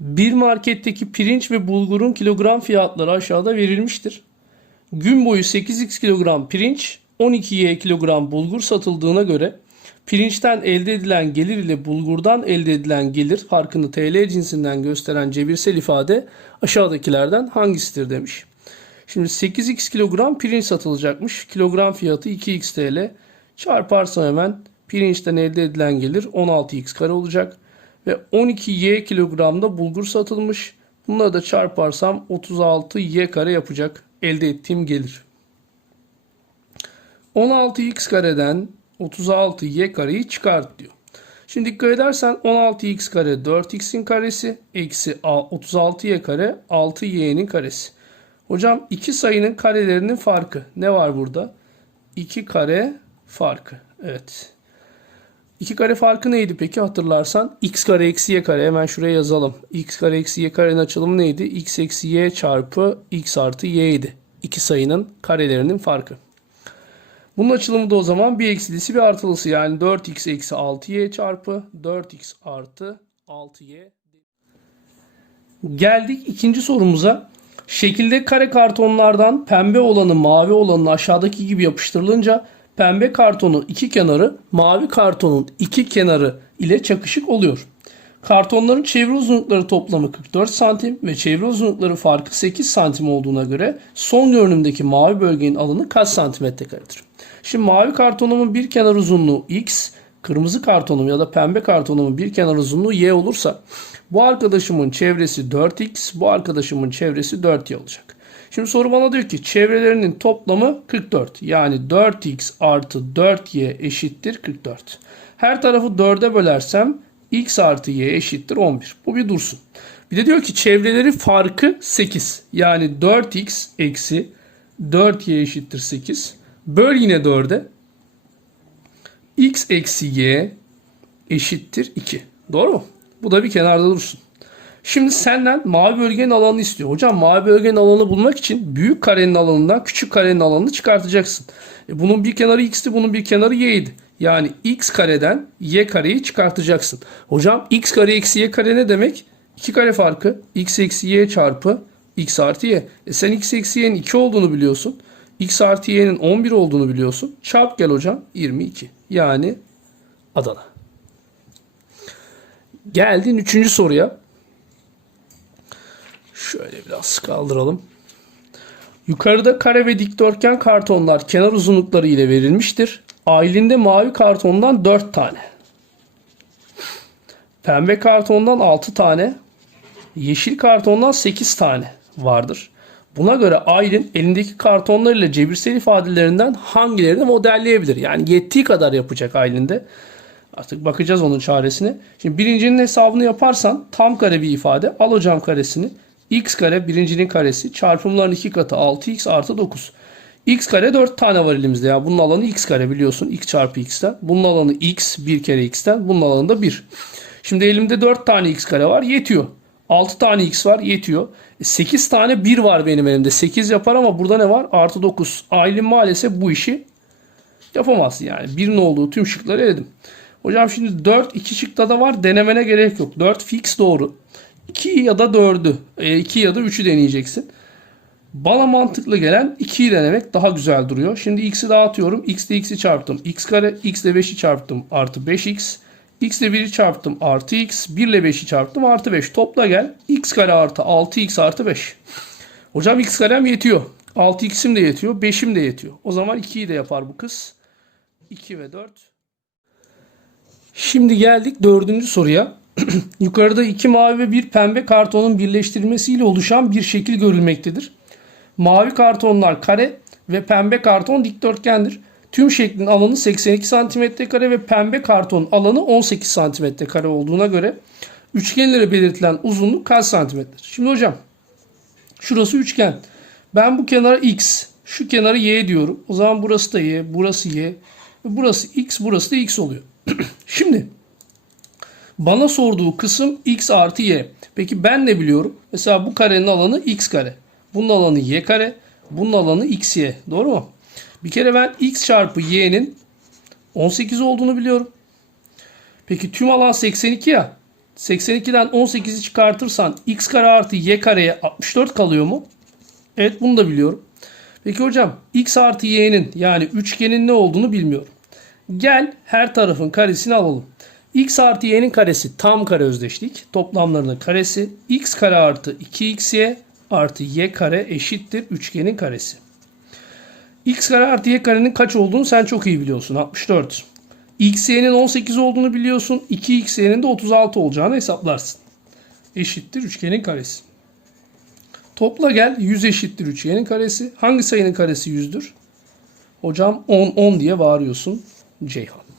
Bir marketteki pirinç ve bulgurun kilogram fiyatları aşağıda verilmiştir. Gün boyu 8x kilogram pirinç, 12y kilogram bulgur satıldığına göre pirinçten elde edilen gelir ile bulgurdan elde edilen gelir farkını TL cinsinden gösteren cebirsel ifade aşağıdakilerden hangisidir demiş. Şimdi 8x kilogram pirinç satılacakmış. Kilogram fiyatı 2x TL. Çarparsam hemen pirinçten elde edilen gelir 16x kare olacak. Ve 12y kilogramda bulgur satılmış. Bunları da çarparsam 36y kare yapacak elde ettiğim gelir. 16x kareden 36y kareyi çıkart diyor. Şimdi dikkat edersen 16x kare 4x'in karesi eksi 36y kare 6y'nin karesi. Hocam iki sayının karelerinin farkı. Ne var burada? 2 kare farkı. Evet. 2 kare farkı neydi peki hatırlarsan? x kare eksi y kare. Hemen şuraya yazalım. x kare eksi y karenin açılımı neydi? x eksi y çarpı x artı y idi. İki sayının karelerinin farkı. Bunun açılımı da o zaman bir eksilisi bir artılısı. Yani 4x eksi 6y çarpı 4x artı 6y. Geldik ikinci sorumuza. Şekilde kare kartonlardan pembe olanı mavi olanın aşağıdaki gibi yapıştırılınca pembe kartonun iki kenarı mavi kartonun iki kenarı ile çakışık oluyor. Kartonların çevre uzunlukları toplamı 44 santim ve çevre uzunlukları farkı 8 santim olduğuna göre son görünümdeki mavi bölgenin alanı kaç santimetre karedir? Şimdi mavi kartonumun bir kenar uzunluğu x, kırmızı kartonum ya da pembe kartonumun bir kenar uzunluğu y olursa bu arkadaşımın çevresi 4x, bu arkadaşımın çevresi 4y olacak. Şimdi soru bana diyor ki çevrelerinin toplamı 44. Yani 4x artı 4y eşittir 44. Her tarafı 4'e bölersem x artı y eşittir 11. Bu bir dursun. Bir de diyor ki çevreleri farkı 8. Yani 4x eksi 4y eşittir 8. Böl yine 4'e. x eksi y eşittir 2. Doğru mu? Bu da bir kenarda dursun. Şimdi senden mavi bölgenin alanını istiyor. Hocam mavi bölgenin alanını bulmak için büyük karenin alanından küçük karenin alanını çıkartacaksın. E bunun bir kenarı x'ti, bunun bir kenarı y'ydi. Yani x kareden y kareyi çıkartacaksın. Hocam x kare eksi y kare ne demek? 2 kare farkı x eksi y çarpı x artı y. E sen x eksi y'nin 2 olduğunu biliyorsun. x artı y'nin 11 olduğunu biliyorsun. Çarp gel hocam 22. Yani Adana. Geldin üçüncü soruya. Şöyle biraz kaldıralım. Yukarıda kare ve dikdörtgen kartonlar kenar uzunlukları ile verilmiştir. Ailinde mavi kartondan 4 tane. Pembe kartondan 6 tane. Yeşil kartondan 8 tane vardır. Buna göre Aylin elindeki kartonlar ile cebirsel ifadelerinden hangilerini modelleyebilir? Yani yettiği kadar yapacak Aylin'de. Artık bakacağız onun çaresine. Şimdi birincinin hesabını yaparsan tam kare bir ifade. Al hocam karesini. X kare birincinin karesi. Çarpımların iki katı 6x artı 9. x kare 4 tane var elimizde ya. Bunun alanı x kare biliyorsun. x çarpı x'ten. Bunun alanı x bir kere x'ten. Bunun alanı da 1. Şimdi elimde 4 tane x kare var. Yetiyor. 6 tane x var. Yetiyor. 8 tane 1 var benim elimde. 8 yapar ama burada ne var? Artı 9. Aylin maalesef bu işi yapamaz yani. 1'in olduğu tüm şıkları eledim. Hocam şimdi 4 2 şıkta da var. Denemene gerek yok. 4 fix doğru. 2 ya da 4'ü, 2 ya da 3'ü deneyeceksin. Bana mantıklı gelen 2'yi denemek daha güzel duruyor. Şimdi x'i dağıtıyorum. x ile x'i çarptım. x kare, x ile 5'i çarptım. Artı 5x. x ile 1'i çarptım. Artı x. 1 ile 5'i çarptım. Artı 5. Topla gel. x kare artı 6x artı 5. Hocam x karem yetiyor. 6x'im de yetiyor. 5'im de yetiyor. O zaman 2'yi de yapar bu kız. 2 ve 4. Şimdi geldik dördüncü soruya. Yukarıda iki mavi ve bir pembe kartonun birleştirilmesiyle oluşan bir şekil görülmektedir. Mavi kartonlar kare ve pembe karton dikdörtgendir. Tüm şeklin alanı 82 cm kare ve pembe karton alanı 18 cm kare olduğuna göre üçgenlere belirtilen uzunluk kaç santimetredir? Şimdi hocam şurası üçgen. Ben bu kenara x, şu kenarı y diyorum. O zaman burası da y, burası y, burası x, burası da x oluyor. Şimdi bana sorduğu kısım x artı y. Peki ben ne biliyorum? Mesela bu karenin alanı x kare. Bunun alanı y kare. Bunun alanı x y. Doğru mu? Bir kere ben x çarpı y'nin 18 olduğunu biliyorum. Peki tüm alan 82 ya. 82'den 18'i çıkartırsan x kare artı y kareye 64 kalıyor mu? Evet bunu da biliyorum. Peki hocam x artı y'nin yani üçgenin ne olduğunu bilmiyorum. Gel her tarafın karesini alalım. X artı y'nin karesi tam kare özdeşlik. Toplamlarının karesi x kare artı 2xy artı y kare eşittir üçgenin karesi. x kare artı y karenin kaç olduğunu sen çok iyi biliyorsun. 64. xy'nin 18 olduğunu biliyorsun. 2xy'nin de 36 olacağını hesaplarsın. Eşittir üçgenin karesi. Topla gel 100 eşittir üçgenin karesi. Hangi sayının karesi 100'dür? Hocam 10 10 diye bağırıyorsun Ceyhan.